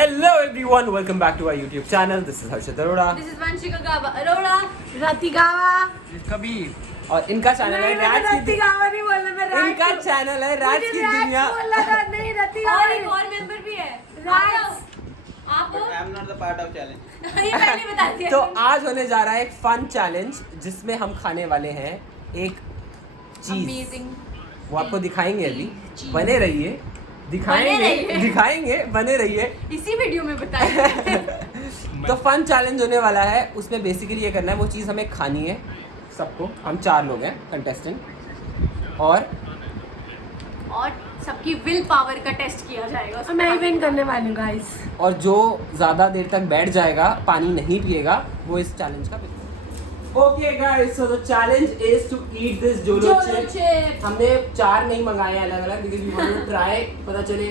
Hello everyone, welcome back to our YouTube channel. This is Harshit Arora. This is Vanshika Gaba Arora. Rati Gaba. Kabir और इनका channel है राज की रति गावा नहीं बोलना मैं राज इनका चैनल है राज की दुनिया। बोलना था नहीं रति गावा और एक और मेंबर भी है राज। आप I am not the part of challenge. ये पहले बता दिया। तो आज होने जा रहा है एक फन चैलेंज जिसमें हम खाने वाले हैं एक चीज। अमेजिंग। वो आपको दिखाएंगे अभी। चीज। बने रहिए, दिखाएंगे बने रहिए। इसी वीडियो में बताएंगे। तो फन चैलेंज होने वाला है, उसमें बेसिकली ये करना है, वो चीज़ हमें खानी है सबको। हम 4 लोग हैं कंटेस्टेंट और सबकी विल पावर का टेस्ट किया जाएगा। मैं ही विन करने वाली हूँ गाइस। और जो ज़्यादा देर तक बैठ जाएगा, पानी नहीं पिएगा, वो इस चैलेंज का okay guys, so the challenge is to eat this Jolo chip. हमने 4 नहीं मंगाए अलग अलग because we want to try, पता चले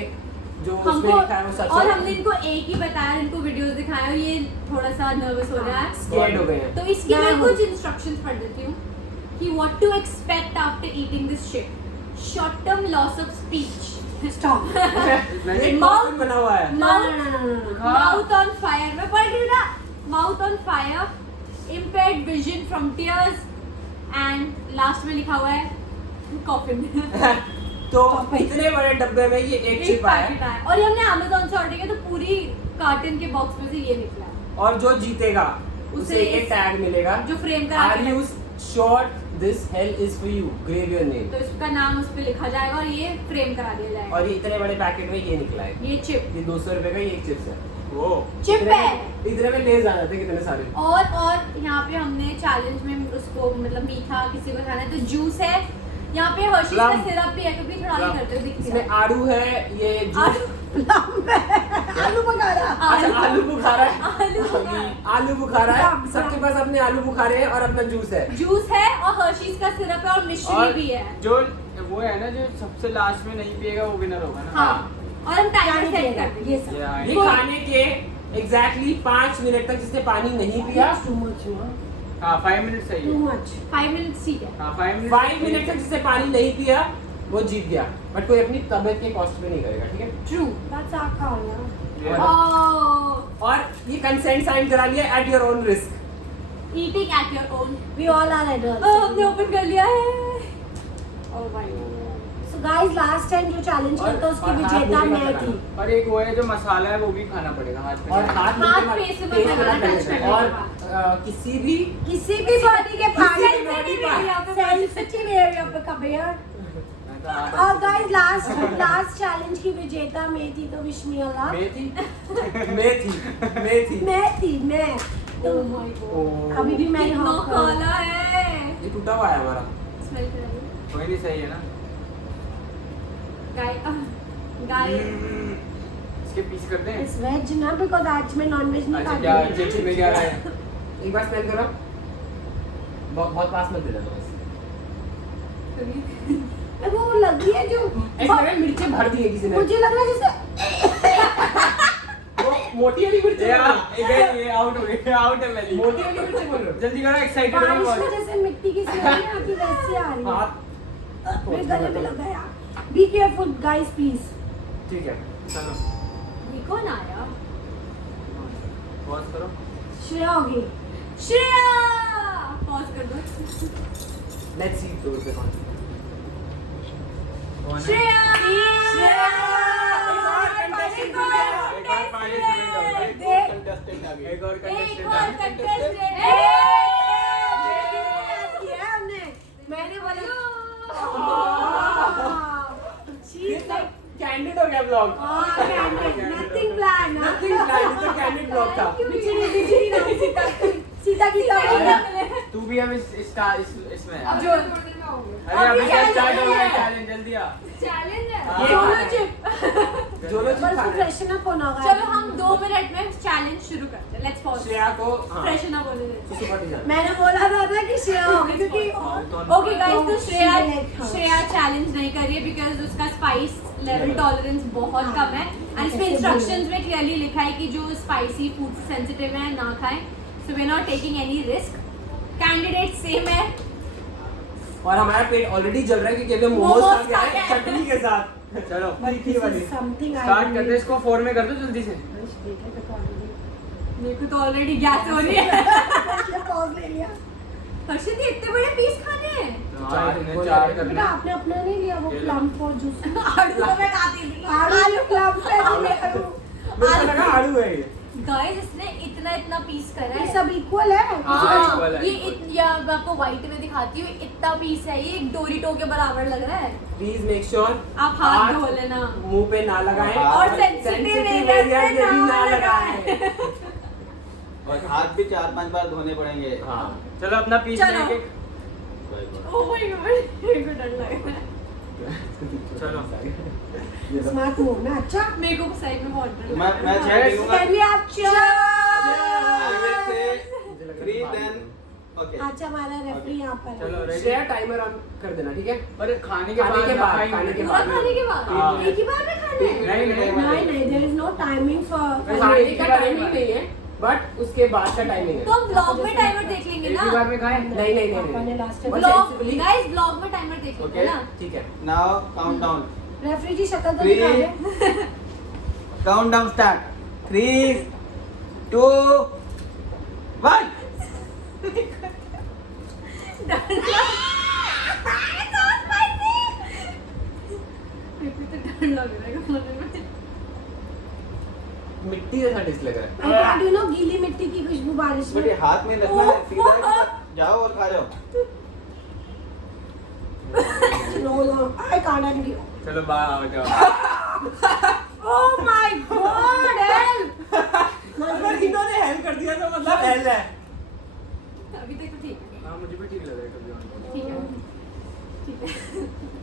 जो उसमें लिखा है वो सच है। और हमने इनको एक ही बताया, इनको वीडियोस दिखाया, ये थोड़ा सा नर्वस हो रहा है, स्कैर्ड हो गए हैं। तो इसकी मैं कुछ इंस्ट्रक्शंस पढ़ देती हूँ कि what to expect after eating this shit. Short term loss of speech, stop. ये कॉफी बना हुआ है। माउथ ऑन फायर, मैं पढ़ रही हूँ ना। Mouth on fire, impaired vision from tears, and last में लिखा हुआ है कॉफिन। तो इतने बड़े डब्बे में ये एक चिप आया पैकेट आया और ये हमने Amazon से ऑर्डर किया, तो पूरी कार्टन के बॉक्स में से ये निकला है। और जो जीतेगा उसे उसे एक टैग मिलेगा जो फ्रेम करा आर के you sure this hell is for you, grave your name. तो इसका नाम उस पे लिखा जाएगा और ये फ्रेम करा दिया जाएगा। और ये इतने बड़े पैकेट में ये निकला है, ये चिप ये 200 रुपए का ये एक चिप्स है। वो चिप है। इतने में ले जाते कितने सारे। और यहाँ पे हमने चैलेंज में उसको मतलब मीठा किसी को खाना है तो जूस है। यहाँ पे हर्शीज का प्लम। सिरप भी है, क्योंकि थोड़ा आगे करते हो दिख इसमें रहा आड़ू है, ये आलू बुखारा। अच्छा आलू बुखारा है। आलू बुखारा। आलू बुखारा है, सबके पास अपने आलू बुखारे हैं और अपना जूस है। जूस है और हर्शीज का सिरप है और मिश्री और भी है। जो वो है ना, जो सबसे लास्ट में नहीं पिएगा वो विनर होगा ना। हाँ, और हम टाइमर सेट कर देंगे। ये सब। ये खाने के एग्जैक्टली 5 मिनट तक जिसने पानी नहीं पिया, टू मच हाँ 5 मिनट सही टू है। मच। 5 मिनट ठीक है। हाँ 5 मिनट 5 मिनट तक जिसने पानी नहीं पिया वो जीत गया, बट कोई अपनी तबीयत के कॉस्ट पे नहीं करेगा, ठीक है। True. That's our call. Oh, और ये कंसेंट साइन करा लिया at your own risk. Eating at your own. We all are adults. हमने ओपन कर लिया है। ओह भाई। सो गाइस, लास्ट टाइम जो चैलेंज और- किया था उसकी और हाथ विजेता मुंह पे मैं मत थी। और एक वो है जो मसाला है वो भी खाना पड़ेगा हाथ पे। और हाथ हाथ मुंह पे से मत face पे लगाना, मत touch करना। करने और के किसी भी बॉडी के part sensitive area sensitive area पे कबियर। और गाइस, लास्ट चैलेंज की विजेता मैं थी, तो विश मी अल्लाह। मेथी मैं तो ओह, अभी भी मैं कितना काला है। ये टूटा हुआ है हमारा। स्मेल कराइए। कोई नहीं सही है ना। गाय इसके पीस करते हैं। इस वेज ना, बिकॉज़ आज मैं नॉन वेज नहीं अच्छा क्या खाती। चिप्स में क्या रहा है? एक बार स्मेल करो, बहुत पास मत दे देना बस। वो लगी है जो ऐसे लग रहा है मिर्चें भर दी है किसी ने। मुझे लग रहा है जैसे वो मोटी वाली मिर्चें ये बोल रहे हो? ये आउट हो गया, आउट है पहले। मोटी वाली मिर्चें बोल रहे हो? जल्दी करो, एक्साइटेड हो बारिश में बहुत। जैसे मिट्टी की स्मेल नहीं आती, वैसे आ रही है। हाथ मेरे गले में लगा यार। Be careful guys please. ठीक है, चलो ये कौन आया? पॉज करो। श्रेया होगी। श्रेया। पॉज कर दो। लेट्स सी तो पे कौन। कौन है? श्रेया। एक और contestant आ गया। एक और participant आ गया। देख। एक और contestant आ गया। एक और contestant। किया हमने। मैंने बोला शीट लाइक कैंडिड हो गया blog. Nothing plan. Nothing plan, ये तो कैंडिड ब्लॉग था। सीता की तू भी अब इसमें है। अब जो अरे अभी क्या स्टार्ट हो गया चैलेंज, जल्दी आ। चैलेंज है। हाँ। जोलो चिप। जोलो चिप बस खाना है। फ्रेशन अप होना होगा। चलो हम 2 मिनट में चैलेंज शुरू करते हैं। Let's pause. श्रेया को हाँ, फ्रेशन अप होने देते हैं। सुसु पार्टी जाना। मैंने बोला था कि श्रेया होगी, क्योंकि ओके गाइस, तो श्रेया She श्रेया चैलेंज नहीं कर रही है बिकॉज उसका स्पाइस लेवल टॉलरेंस बहुत कम है। एंड इसमें इंस्ट्रक्शंस में क्लियरली लिखा है कि जो स्पाइसी फूड से सेंसिटिव है ना खाएं। So we are not taking any risk. Candidate same है। और हमारा पेट ऑलरेडी जल रहा है क्योंकि अभी मोमोज खा के आए चटनी के साथ। चलो समथिंग स्टार्ट करते हैं इसको 4 में कर दो जल्दी से। मेरे को तो ऑलरेडी गैस हो रही है। पॉज ले लिया। हर्षित ये इतने बड़े पीस खाने हैं। चार करने। बेटा आपने अपना नहीं लिया वो प्लम फॉर जूस। आलू तो मैं खाती थी। आलू प्लम फॉर मुझे लगा आलू है ये। गाइस इसने इतना पीस करा ये है। सब इक्वल है। equal है, ये equal। या मैं आपको व्हाइट में दिखाती हूँ, इतना पीस है ये, एक डोरिटो के बराबर लग रहा है। प्लीज मेक श्योर आप हाथ धो लेना मुंह पे ना लगाएं और सेंसिटिव एरिया पे ना लगाएं। और हाथ भी 4-5 बार धोने पड़ेंगे। हाँ चलो अपना पीस चलो। लेके ओह माय गॉड, मेरे को डर लग रहा है। चलो स्मार्ट मूव ना। अच्छा मेरे को साइड में बहुत डर लग मैं रहा है। चेक करूंगा। Can we have I will cheers. say 3 then okay। अच्छा हमारा रेफरी यहाँ पर है। चलो रेडी। श्रेया टाइमर ऑन कर देना ठीक है। अरे खाने के खाने के बाद बाद, खाने के पूरा बाद। खाने के बाद हाँ। एक ही बार में खाने हैं? नहीं there is no timing for खाने का टाइमिंग नहीं है बट उसके बाद का टाइमिंग है। तो हम ब्लॉग में टाइमर देख लेंगे एक ना। ही बार में खाए। नहीं पापा ने last time But blog sensibly- guys blog में टाइमर देख लेंगे Okay। ना। ठीक है। Now count down। रेफरी जी शक्ल तो 3 दिखा दे। count down start। 3 2 1। मेरे को तो डर लग रहा है खाने में। मिट्टी जैसा टेस्ट लग रहा है। आई डोंट यू नो गीली मिट्टी की खुशबू बारिश बट ये में। हाथ में रखना है सीधा है कि जाओ और खा जाओ। No no I can't agree. चलो बाहर आओ जाओ। Oh my god help. अगर इन्होंने हेल्प कर दिया तो मतलब हेल्प है। अभी तक तो ठीक है। हाँ मुझे भी ठीक लग रहा है कभी। ठीक है ठीक है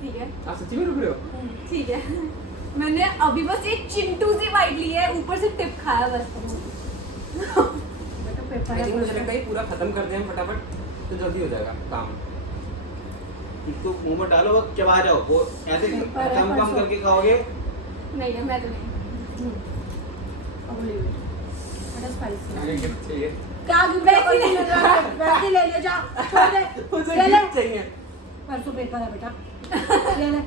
ठीक है आप सच्ची में रुक रहे हो? ठीक है। मैंने अभी बस एक चिंटू सी बाइट ली है, ऊपर से टिप खाया बस। बेटा पेपर आई थिंक मुझे लगता है। है पूरा खत्म कर दें फटाफट तो जल्दी हो जाएगा काम। इसको मुंह में डालो और चबा जाओ। वो ऐसे कम कम करके खाओगे। नहीं है मैं तो नहीं। बड़ा स्पाइसी। ये गिफ्ट चाहिए। क्या गिफ्ट है? कोई नहीं मिल रहा है। वैसे ले ले जा। छोड़ दे। मुझे ले ले। गिफ्ट चाहिए। परसों पेपर है बेटा। ले ले।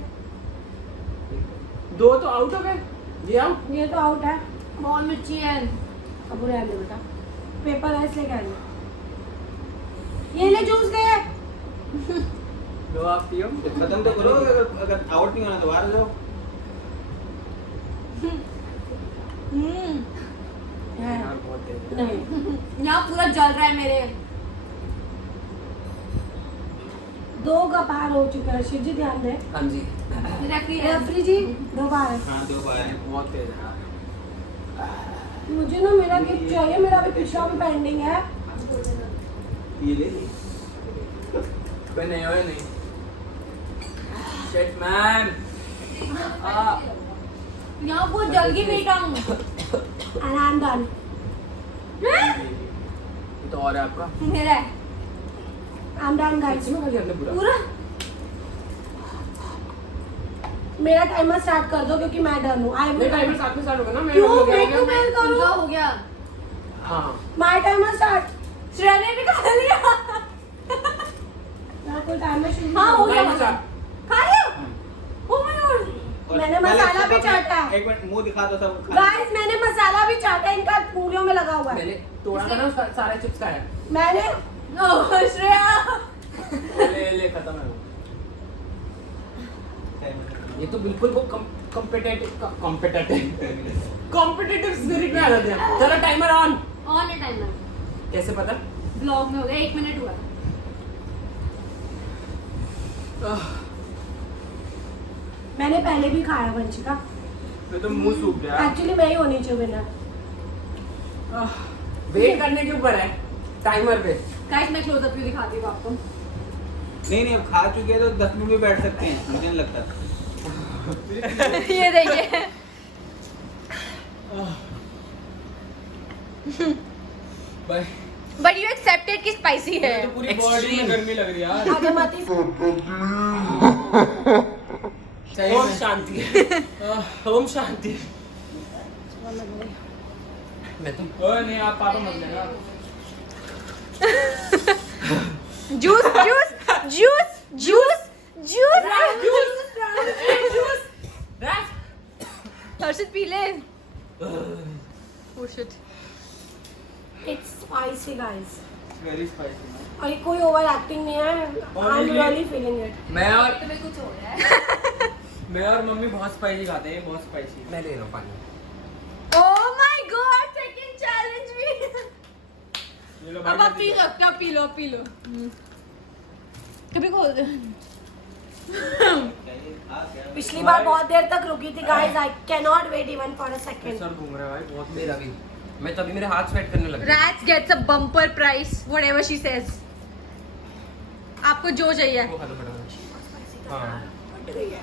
2 तो आउट हो गए। ये आउट। ये तो आउट है। बहुत मिर्ची है। अब रहने दे बेटा। पेपर है इसलिए कह रही हूँ। ये ले जूस ले। लो आप पियो। खत्म तो करो। अगर आउट नहीं होना तो बाहर जाओ। है। यार बहुत तेज है। नहीं। यहाँ पूरा जल रहा है मेरे। 2 का पार हो चुका है। शिव जी ध्यान दे। हाँ जी। रेफरी जी 2 बार है। हाँ 2 बार है। बहुत तेज है। मुझे ना मेरा गिफ्ट चाहिए। मेरा अभी पिछला भी पेंडिंग है। ये ले ली। कोई नहीं होए नहीं। Shit man. यहाँ बहुत जल गई मेरी टांग। And I'm done. ये तो और है आपका। मेरा है I'm done guys. सच्ची में खा लिया आपने पूरा? पूरा। मेरा टाइमर स्टार्ट कर दो क्योंकि मैं डन हूँ। आई नहीं टाइमर साथ में स्टार्ट होगा ना। मैं क्यों? हो गया, मैं हो क्यों गया। मैं उनका करूँ? हो गया। हाँ। My timer start. श्रेया ने भी खा लिया। मेरा कोई टाइमर शुरू हाँ हो गया। Timer start. खा लिया। ओह माय गॉड। और मैंने पहले मसाला भी सब चाटा है। एक मिनट मुंह दिखा दो सब। गाइस मैंने मसाला भी चाटा है। इनका पूरियों में लगा हुआ है। मैंने तोड़ा था ना उसका सारे चिप्स खाया। मैंने ओह श्रेया। ले ले खत्म है वो। ये तो बिल्कुल वो कॉम्पिटिटिव स्पिरिट में आ जाते हैं। चलो टाइमर ऑन। ऑन है टाइमर। कैसे पता? ब्लॉग में हो गया 1 मिनट हुआ। मैंने पहले भी खाया वंशिका। मैं तो मुंह सूख गया। एक्चुअली मैं ही होनी चाहिए विनर। वेट करने के ऊपर है टाइमर पे। गाइस मैं क्लोज अप व्यू दिखाती हूँ आपको। नहीं अब खा चुके हैं तो 10 मिनट भी बैठ सकते हैं। मुझे नहीं लगता। ये देखिए। बाय। बट यू एक्सेप्टेड कि स्पाइसी है। तो पूरी बॉडी में गर्मी लग रही है यार। आगे मत ही ओम शांति। ओम शांति। मैं तो ओए नहीं आप पापा मत लेना। Juice juice juice juice juice juice Harshit पी ले। Oh shit. It's spicy guys. Very spicy. और ये कोई ओवर एक्टिंग नहीं है. I'm really feeling it. मैं और तुम्हें कुछ हो रहा है। मैं और मम्मी बहुत स्पाइसी खाते हैं, बहुत स्पाइसी। मैं ले रहा हूँ पानी। Oh my god, second challenge भी। ये लो अब आप पी लो, अब पी लो, पी लो। कभी खोल दे। पिछली बार बहुत देर तक रुकी थी guys. I cannot wait even for a second. Sir घूम रहा है भाई बहुत। मेरा भी। मैं तभी मेरे हाथ स्वेट करने लगे। Rats gets a bumper price, whatever she says. आपको जो चाहिए। वो खा लो फटाफट। हाँ। फट गई है.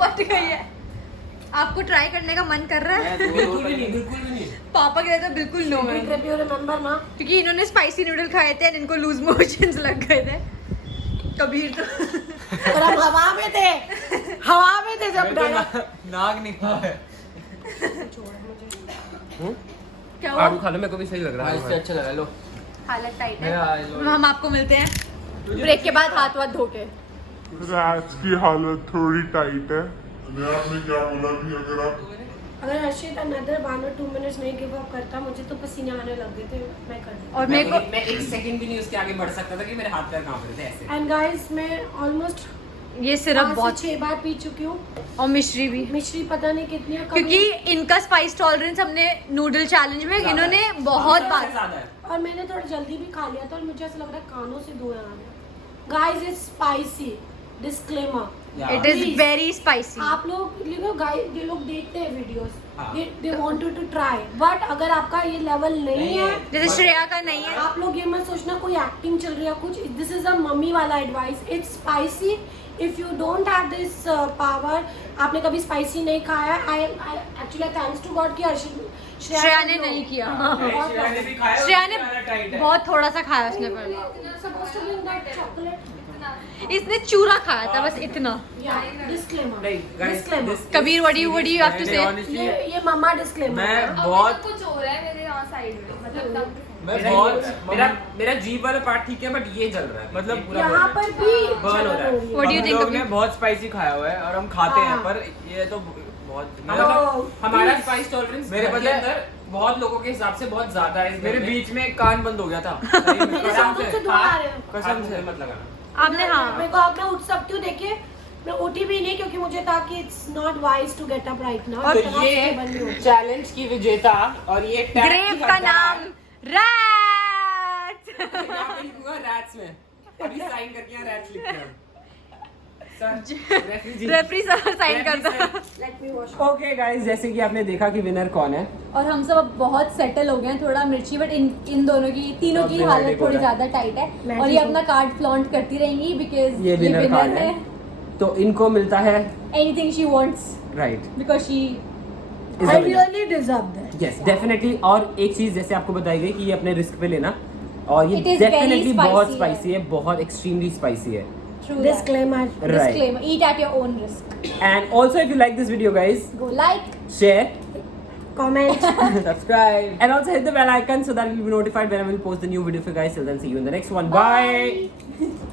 फट गई है। आपको ट्राई करने का मन कर रहा है? बिल्कुल भी नहीं, बिल्कुल भी नहीं। पापा कहते हैं बिल्कुल नो है, Trip you remember ना? क्योंकि इन्होंने स्पाइसी नूडल खाए थे और इनको लूज मोशंस लग गए थे। कबीर तो और हम हवा में थे. हवा में थे जब डाला. नाग निकला है। क्या आलू हुआ? खा लो, मेरे को भी सही लग रहा इससे है। अच्छा लगा लो। हालत टाइट मेरा है। लो। हम आपको मिलते हैं ब्रेक के बाद हाथ वाथ धो के। रैट्स की हालत थोड़ी टाइट है. आपने क्या बोला कि अगर आप अगर हर्षित another 1 or 2 minutes नहीं गिव अप करता, मुझे तो पसीने आने लग गए थे. मैं कर दी. और मेरे को मैं एक सेकंड भी नहीं उसके आगे बढ़ सकता था कि मेरे हाथ पैर कांप रहे थे ऐसे। एंड गाइस मैं ऑलमोस्ट ये सिरप बहुत 6 बार पी चुकी हूँ. और मिश्री भी, मिश्री पता नहीं कितनी है. क्योंकि इनका स्पाइस टॉलरेंस हमने नूडल चैलेंज में इन्होंने बहुत सबसे बार। ज्यादा है। और मैंने थोड़ा जल्दी भी खा लिया था और मुझे ऐसा लग रहा है कानों से धुआं आ गया. Guys it's spicy. Disclaimer. It is Please. Very spicy. आप लोग गाइस ये लोग देखते हैं वीडियोस. हाँ। They want to try, but अगर आपका ये लेवल नहीं है, जैसे श्रेया का नहीं है। आप लोग ये मत सोचना कोई एक्टिंग चल रही है कुछ. दिस इज अ मम्मी वाला advice. It's spicy. If you don't have this power, आपने कभी स्पाइसी नहीं खाया. I actually thanks to god कि श्रेया ने नहीं किया। श्रेया ने भी खाया। श्रेया ने उसमें टाइट है। बहुत थोड़ा सा खाया उसने पहले। चॉकलेट. इसने चूरा खाया था बस इतना। डिस्क्लेमर. नहीं, guys, disclaimer. this- Kabir what do you have to say? Honestly, ये मम्मा डिस्क्लेमर. मैं बहुत कुछ हो रहा है मेरे यहाँ साइड में, मतलब मैं मेरा बहुत मेरा मेरा जीभ वाला पार्ट ठीक है, बट ये जल रहा है। मतलब ये पूरा यहाँ burn है। पर भी Burn हो रहा है। जलन हो रही है. What do you हम think लोग of ने it? बहुत स्पाइसी खाया हुआ है और हम खाते हैं, हाँ। पर ये तो बहुत मतलब हमारा please. स्पाइस टॉलरेंस मेरे मेरे पता है- अंदर बहुत लोगों के हिसाब से बहुत ज्यादा है। इस मेरे घर में। बीच में एक कान बंद हो गया था। मेरे कसम सांसों से से। धुआं आ रहे हैं. कसम से। मत लगाना। आपने हाँ मेरे को अब मैं उठ सकती हूँ. देखिए मैं उठी भी नहीं क्योंकि मुझे था कि it's not wise to get up right now. तो ये चैलेंज की विजेता और ये टैग की ग्रेव का हकदार- नाम रैट। यहाँ पे लिखूंगा रैट्स में। अभी साइन करके यहाँ रैट्स लिखते हैं। सर रेफरी साइन कर दो। Let me wash. Okay guys, जैसे कि आपने देखा कि विनर कौन है। और हम सब अब बहुत सेटल हो गए हैं, थोड़ा मिर्ची, बट इन दोनों की तीनों की सब हालत headache थोड़ी हो रहा है। ज्यादा टाइट है मैं और ठीक ये हूँ. अपना कार्ड फ्लॉन्ट करती रहेंगी बिकॉज ये विनर कार्ड है। तो इनको मिलता है anything she wants right. Because she I really deserve that. Yes definitely. और एक चीज जैसे आपको बताई गई कि ये अपने रिस्क पे लेना, और ये It is very डेफिनेटली बहुत spicy स्पाइसी है, बहुत एक्सट्रीमली स्पाइसी है। Disclaimer. Right. Disclaimer, eat at your own risk. And also if you like this video guys, Go like, share, Comment. Subscribe. and also hit the bell icon so that you'll be notified when I will post the new video for you guys. Till then, see you in the next one. Bye.